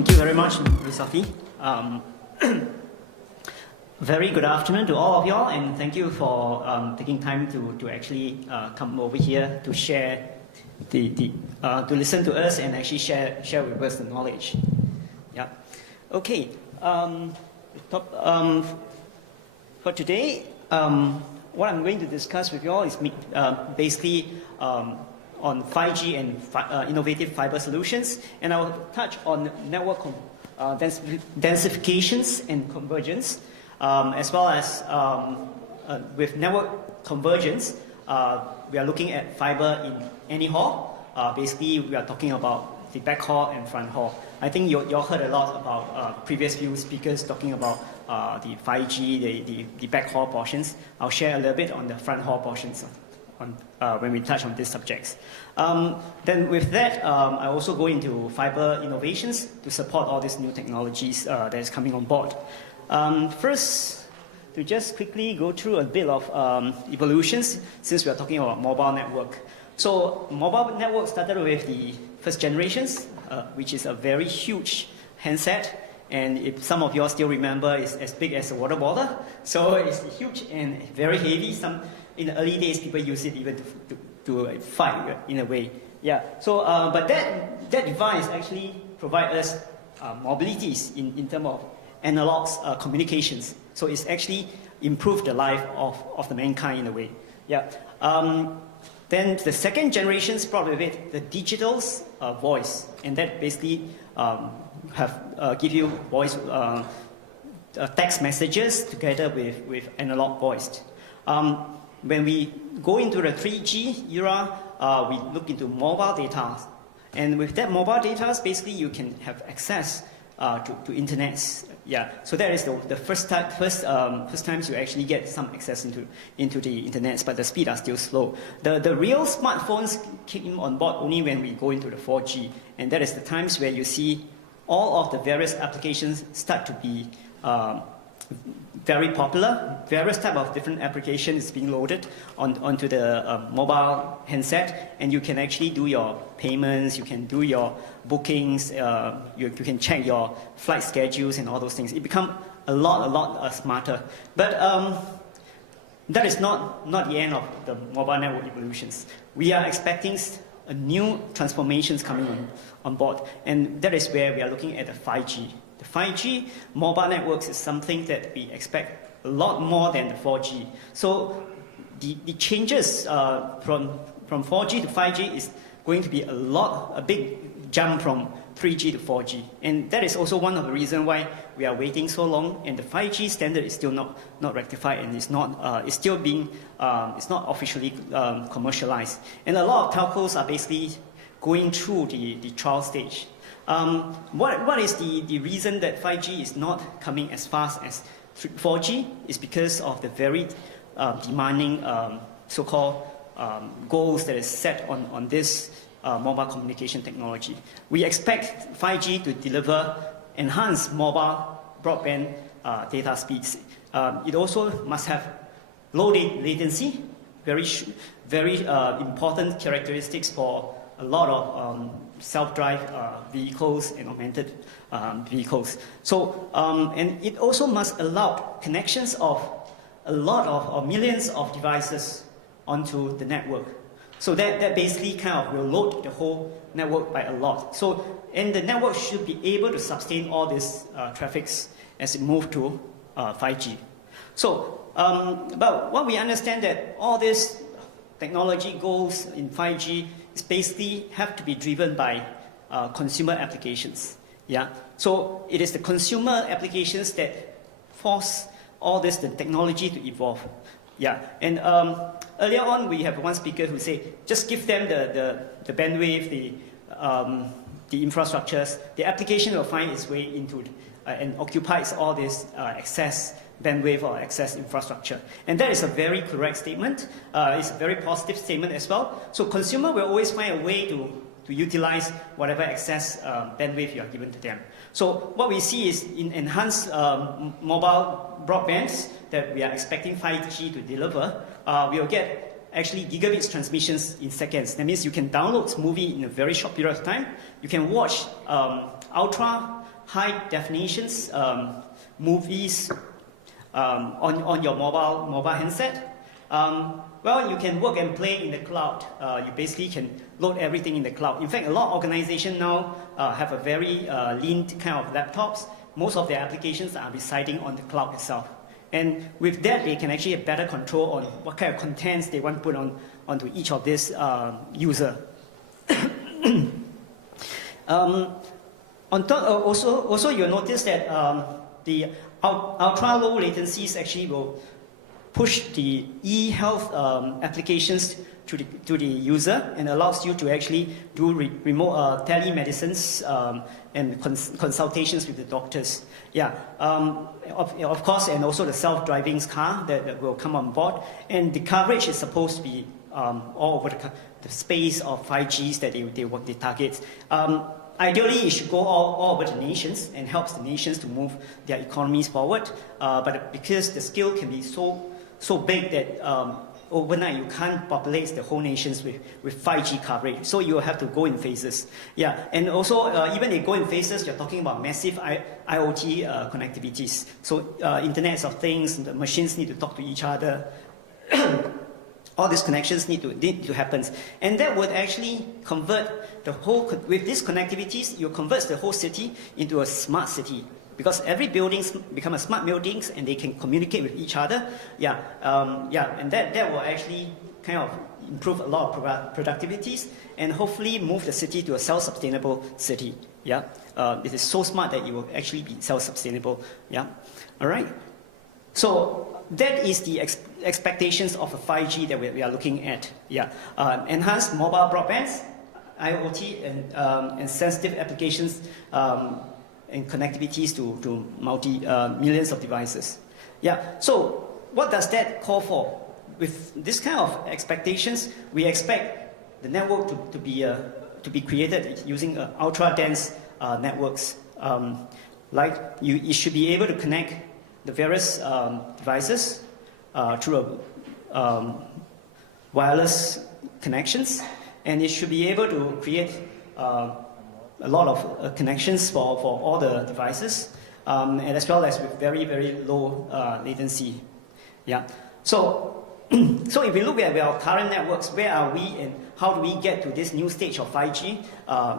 Thank you very much, Rusafi. Very good afternoon to all of y'all, and thank you for taking time to actually come over here to share to listen to us and actually share with us the knowledge. Yeah. Okay. For today, what I'm going to discuss with you all is basically on 5G and innovative fiber solutions, and I will touch on network densifications and convergence, as well as with network convergence, we are looking at fiber in any hall. Basically, we are talking about the back hall and front hall. I think you all heard a lot about previous few speakers talking about the 5G, the back hall portions. I'll share a little bit on the front hall portions when we touch on these subjects. Then with that, I also go into fiber innovations to support all these new technologies that is coming on board. First, to just quickly go through a bit of evolutions, since we are talking about mobile network. So mobile network started with the first generations, which is a very huge handset. And if some of you all still remember, it's as big as a water bottle. So it's huge and very heavy. In the early days, people use it even to fight in a way. Yeah. So, but that device actually provides us mobilities in terms of analog communications. So it's actually improved the life of the mankind in a way. Yeah. Then the second generations brought with it the digital voice, and that basically give you voice text messages together with analog voice. When we go into the 3G era, we look into mobile data. And with that mobile data, basically you can have access to internet. Yeah, so that is the first times you actually get some access into the internet, but the speed are still slow. The real smartphones came on board only when we go into the 4G, and that is the times where you see all of the various applications start to be very popular. Various type of different applications being loaded onto the mobile handset, and you can actually do your payments, you can do your bookings, you can check your flight schedules and all those things. It becomes a lot smarter. But that is not the end of the mobile network evolutions. We are expecting a new transformations coming on board, and that is where we are looking at the 5G. The 5G mobile networks is something that we expect a lot more than the 4G. So the changes from 4G to 5G is going to be a big jump from 3G to 4G. And that is also one of the reasons why we are waiting so long, and the 5G standard is still not rectified, and it's still being, it's not officially commercialized. And a lot of telcos are basically going through the trial stage. What is the reason that 5G is not coming as fast as 4G? Is because of the very demanding so-called goals that is set on this mobile communication technology. We expect 5G to deliver enhanced mobile broadband data speeds. It also must have low latency, very important characteristics for a lot of self-drive vehicles and augmented vehicles. So, and it also must allow connections of a lot of millions of devices onto the network. So that basically kind of will load the whole network by a lot. So, and the network should be able to sustain all this traffics as it moves to 5G. So, but what we understand that all this technology goals in 5G is basically have to be driven by consumer applications. Yeah. So it is the consumer applications that force all this, the technology to evolve. Yeah. And earlier on, we have one speaker who said, just give them the bandwidth, the infrastructures, the application will find its way into and occupies all this excess bandwidth or access infrastructure. And that is a very correct statement. It's a very positive statement as well. So consumer will always find a way to utilize whatever excess bandwidth you are given to them. So what we see is in enhanced mobile broadbands that we are expecting 5G to deliver, we'll get actually gigabits transmissions in seconds. That means you can download movie in a very short period of time. You can watch ultra high definitions movies on your mobile handset. Well, you can work and play in the cloud. You basically can load everything in the cloud. In fact, a lot of organizations now have a very lean kind of laptops. Most of their applications are residing on the cloud itself. And with that, they can actually have better control on what kind of contents they want to put onto each of this user. Also, you'll notice that the ultra low latencies actually will push the e-health applications to the user and allows you to actually do remote telemedicines and consultations with the doctors. Yeah, of course, and also the self-driving car that will come on board. And the coverage is supposed to be all over the space of 5Gs that they target. Ideally, it should go all over the nations and helps the nations to move their economies forward. But because the scale can be so big that overnight you can't populate the whole nations with 5G coverage. So you have to go in phases. Yeah, and also even they go in phases, you're talking about massive IoT connectivities. So Internet of Things, the machines need to talk to each other. All these connections need to happen. And that would actually convert the whole, with these connectivities, you convert the whole city into a smart city. Because every building become a smart buildings and they can communicate with each other. Yeah, and that will actually kind of improve a lot of productivities and hopefully move the city to a self-sustainable city. Yeah, it is so smart that it will actually be self-sustainable. Yeah, all right. So that is the expectations of a 5G that we are looking at. Yeah, enhanced mobile broadbands, IoT, and sensitive applications. And connectivities to millions of devices. Yeah, so what does that call for? With this kind of expectations, we expect the network to be created using ultra-dense networks. You should be able to connect the various devices through wireless connections, and it should be able to create a lot of connections for all the devices, and as well as with very, very low latency. Yeah. So, so if we look at our current networks, where are we and how do we get to this new stage of 5G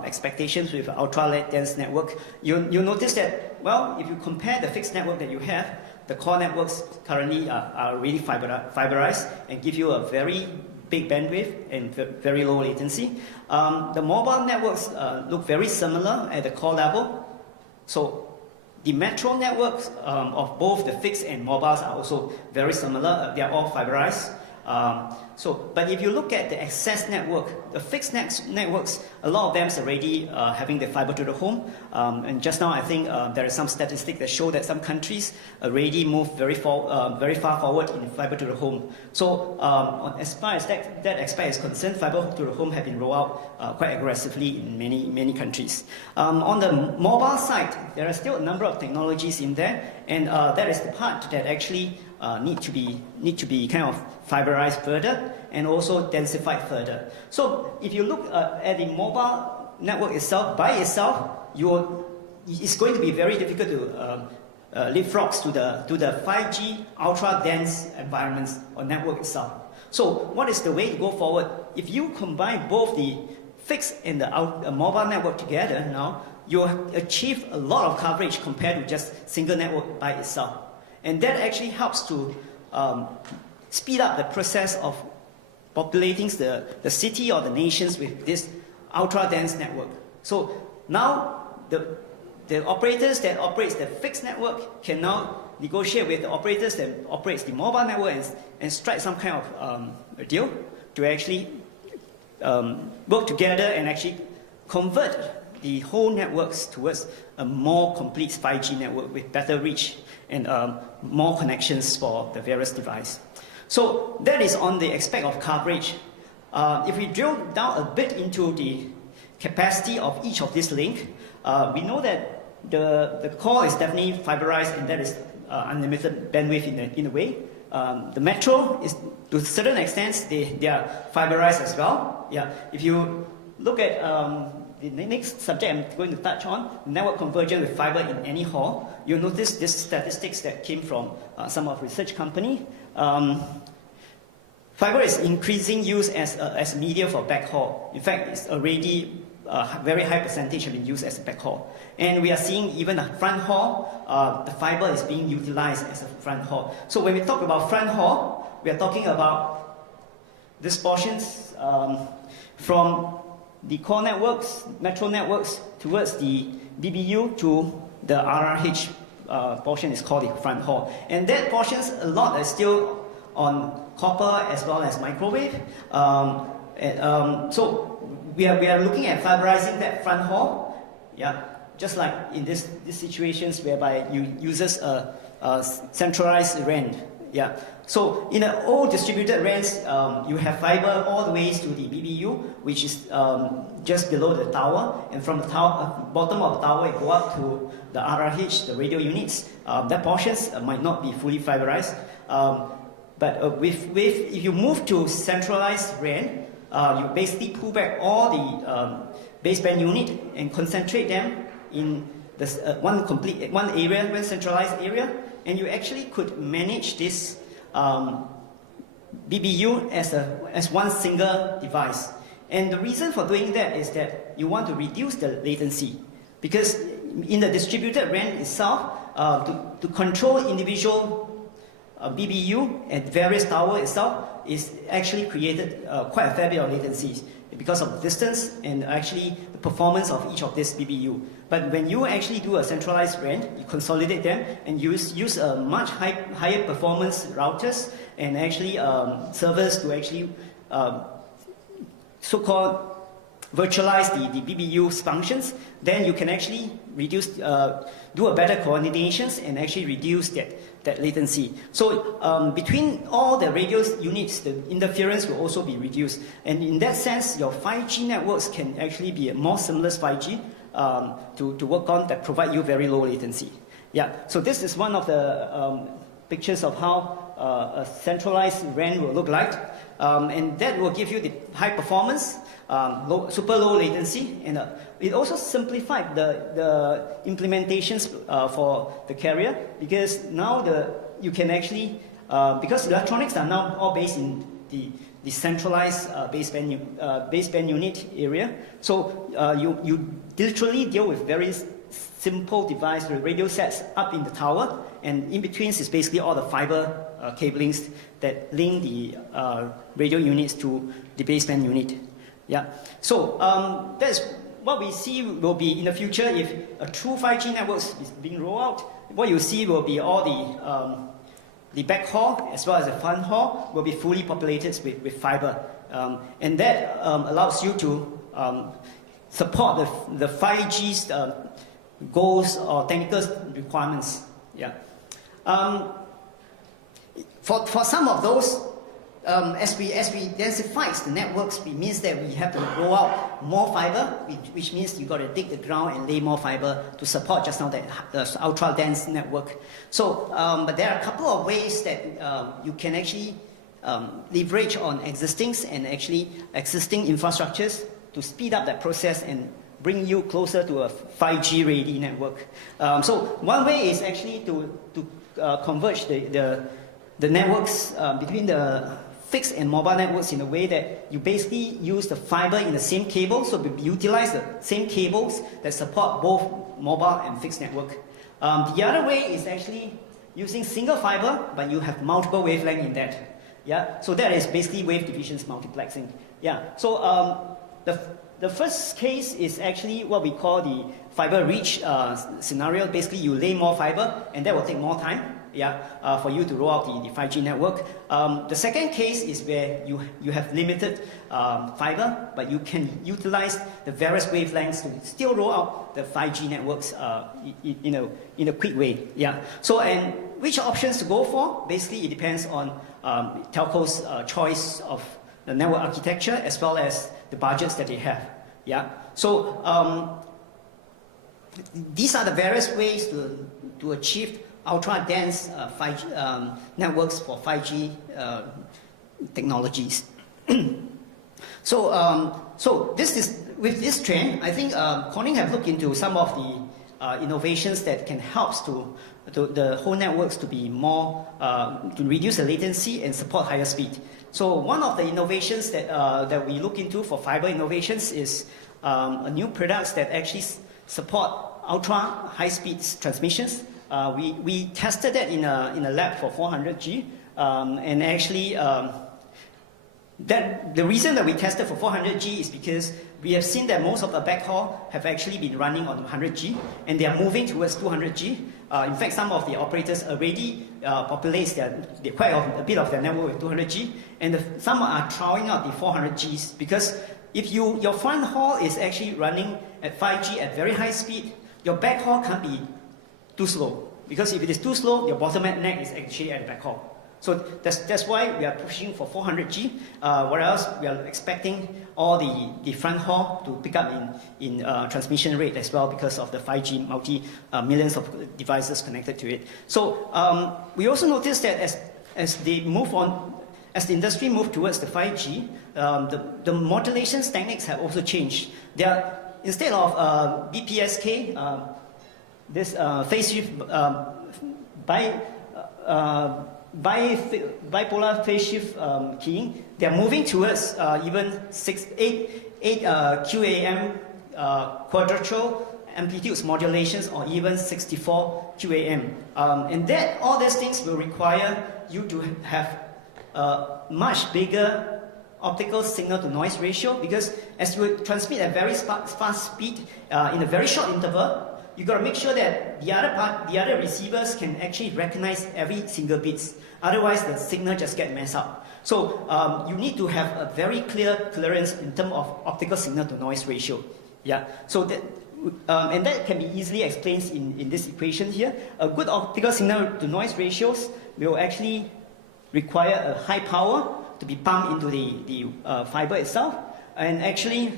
expectations with ultra-dense network? You'll notice that, well, if you compare the fixed network that you have, the core networks currently are really fiberized and give you a very big bandwidth and very low latency. The mobile networks look very similar at the core level. So the metro networks of both the fixed and mobiles are also very similar. They are all fiberized. But if you look at the access network, the fixed networks, a lot of them is already having the fiber to the home. And just now, I think there is some statistics that show that some countries already moved very far forward in fiber to the home. So as far as that aspect is concerned, fiber to the home have been rolled out quite aggressively in many countries. On the mobile side, there are still a number of technologies in there, and that is the part that actually need to be kind of fiberized further and also densified further. So if you look at the mobile network itself, by itself, it's going to be very difficult to leapfrog to the 5G ultra-dense environments or network itself. So what is the way to go forward? If you combine both the fixed and the mobile network together now, you'll achieve a lot of coverage compared to just single network by itself. And that actually helps to speed up the process of populating the city or the nations with this ultra-dense network. So now the operators that operate the fixed network can now negotiate with the operators that operate the mobile network and strike some kind of a deal to actually work together and actually convert the whole networks towards a more complete 5G network with better reach and more connections for the various devices. So that is on the aspect of coverage. If we drill down a bit into the capacity of each of these links, we know that the core is definitely fiberized, and that is unlimited bandwidth in a way. The metro is, to a certain extent, they are fiberized as well. Yeah. If you look at the next subject I'm going to touch on, network convergence with fiber in any hall. You'll notice this statistics that came from some of research company. Fiber is increasing use as a media for backhaul. In fact, it's already a very high percentage have been used as a backhaul. And we are seeing even a front haul, the fiber is being utilized as a front haul. So when we talk about front haul, we are talking about these portions from the core networks, metro networks, towards the BBU to the RRH portion is called the front haul. And that portions, a lot is still on copper as well as microwave. So we are looking at fiberizing that front haul, yeah, just like in these situations whereby you uses a centralized RAN, yeah. So in an old distributed RANs, you have fiber all the ways to the BBU, which is just below the tower, and from the tower, bottom of the tower, it go up to the RRH, the radio units. That portions might not be fully fiberized, but if you move to centralized RAN, you basically pull back all the baseband unit and concentrate them in this, one area, one centralized area, and you actually could manage this BBU as one single device. And the reason for doing that is that you want to reduce the latency, because in the distributed RAN itself, to control individual BBU at various towers itself is actually created quite a fair bit of latencies because of the distance and actually the performance of each of this BBU. But when you actually do a centralized RAN, you consolidate them and use a much higher performance routers and actually servers to actually so-called virtualize the BBU's functions, then you can actually reduce, do a better coordinations and actually reduce that latency. So between all the radio units, the interference will also be reduced. And in that sense, your 5G networks can actually be a more seamless 5G to work on that provide you very low latency. Yeah, so this is one of the pictures of how a centralized RAN will look like. And that will give you the high performance, super low latency, and it also simplified the implementations for the carrier, because now you can actually, because electronics are now all based in the centralized baseband unit area, so you literally deal with very simple device, the radio sets up in the tower, and in between is basically all the fiber cablings that link the radio units to the baseband unit. Yeah. So that's what we see will be in the future if a true 5G network is being rolled out. What you see will be all the backhaul as well as the front haul will be fully populated with fiber, and that allows you to support the 5G's goals or technical requirements. Yeah. For some of those, as we densify the networks, it means that we have to roll out more fiber, which means you got to dig the ground and lay more fiber to support just now the ultra dense network. So, but there are a couple of ways that you can actually leverage on existing infrastructures to speed up that process and bring you closer to a 5G ready network. So one way is actually to converge the networks between the fixed and mobile networks in a way that you basically use the fiber in the same cable, so we utilize the same cables that support both mobile and fixed network. The other way is actually using single fiber, but you have multiple wavelength in that. Yeah, so that is basically wave divisions multiplexing. Yeah, so the first case is actually what we call the fiber reach scenario. Basically, you lay more fiber, and that will take more time, yeah, for you to roll out the 5G network. The second case is where you have limited fiber, but you can utilize the various wavelengths to still roll out the 5G networks in a quick way. Yeah. So, and which options to go for? Basically, it depends on telco's choice of the network architecture as well as the budgets that they have. Yeah. So these are the various ways to achieve ultra dense 5G networks for 5G technologies. So this is with this trend, I think Corning have looked into some of the innovations that can help to the whole networks to be more, to reduce the latency and support higher speed. So one of the innovations that we look into for fiber innovations is a new products that actually support ultra high speed transmissions. We tested that in a lab for 400G, and actually the reason that we tested for 400G is because we have seen that most of the backhaul have actually been running on 100G, and they are moving towards 200G. In fact, some of the operators already populate quite a bit of their network with 200G, and some are trying out the 400Gs, because if your front haul is actually running at 5G at very high speed, your backhaul can't be too slow, because if it is too slow, your bottleneck is actually at backhaul. So that's why we are pushing for 400G, whereas we are expecting all the front haul to pick up in transmission rate as well, because of the 5G millions of devices connected to it. So we also noticed that as they move on, as the industry moves towards the 5G, the modulation techniques have also changed. Instead of BPSK, this phase shift bipolar phase shift keying, they are moving towards even 8 QAM quadruple amplitudes modulations, or even 64 QAM. And all these things will require you to have a much bigger optical signal to noise ratio, because as you transmit at very fast speed in a very short interval, you got to make sure that the other receivers can actually recognize every single bit. Otherwise, the signal just gets messed up. So you need to have a very clear clearance in terms of optical signal to noise ratio. Yeah. So that and that can be easily explained in this equation here. A good optical signal to noise ratios will actually require a high power to be pumped into the fiber itself, and actually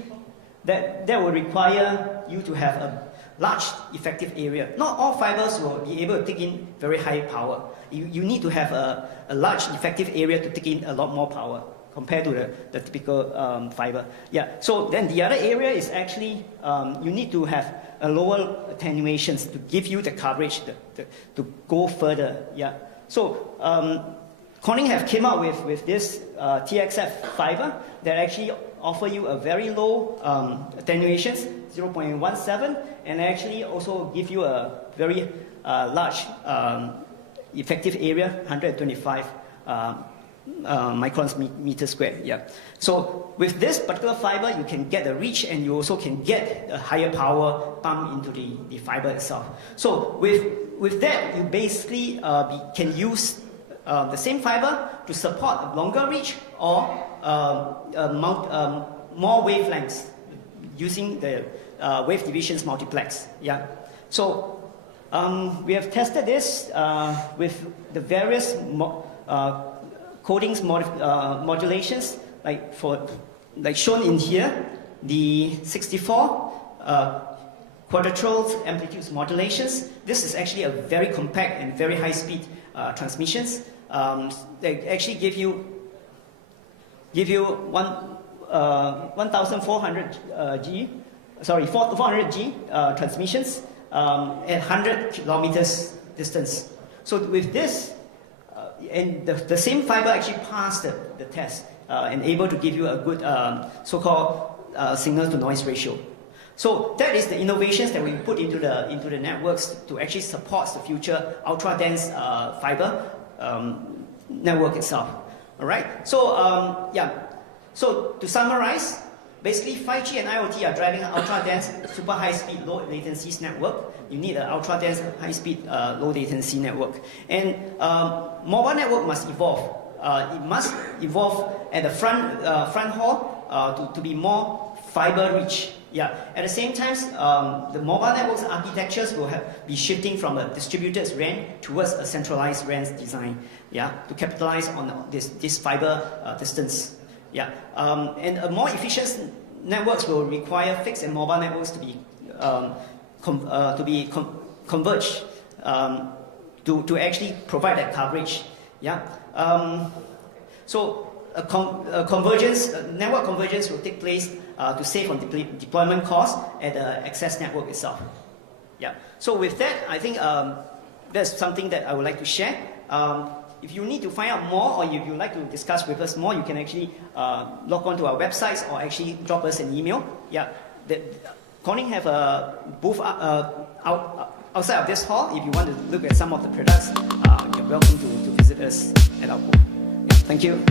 that will require you to have a large effective area. Not all fibers will be able to take in very high power. You need to have a large effective area to take in a lot more power compared to the typical fiber. Yeah. So then the other area is actually you need to have a lower attenuations to give you the coverage to go further. Yeah. So Corning have came up with this TXF Fiber that actually offer you a very low attenuations, 0.17, and actually also give you a very large effective area, 125 microns meter square. Yeah. So with this particular fiber, you can get the reach, and you also can get a higher power pumped into the fiber itself. So with that, you basically can use the same fiber to support a longer reach or more wavelengths using the wave divisions multiplex. Yeah. So we have tested this with the various codings modulations, like shown in here, the 64 quadruple amplitudes modulations. This is actually a very compact and very high speed transmissions. They actually give you 400G transmissions at 100 kilometers distance. So with this, and the same fiber actually passed the test and able to give you a good so-called signal to noise ratio. So that is the innovations that we put into the networks to actually support the future ultra dense fiber network itself. All right. So yeah. So to summarize, basically 5G and IoT are driving an ultra dense, super high speed, low latencies network. You need an ultra dense, high speed, low latency network. And mobile network must evolve. It must evolve at the front haul to be more fiber rich. Yeah. At the same time, the mobile networks architectures will be shifting from a distributed RAN towards a centralized RAN design. Yeah, to capitalize on this fiber distance. Yeah, and a more efficient networks will require fixed and mobile networks to be converged to actually provide that coverage. Yeah. So network convergence will take place to save on deployment costs at the access network itself. Yeah. So with that, I think that's something that I would like to share. If you need to find out more, or if you'd like to discuss with us more, you can actually log on to our websites or actually drop us an email. Yeah. Corning have a booth outside of this hall. If you want to look at some of the products, you're welcome to visit us at our booth. Yeah, thank you.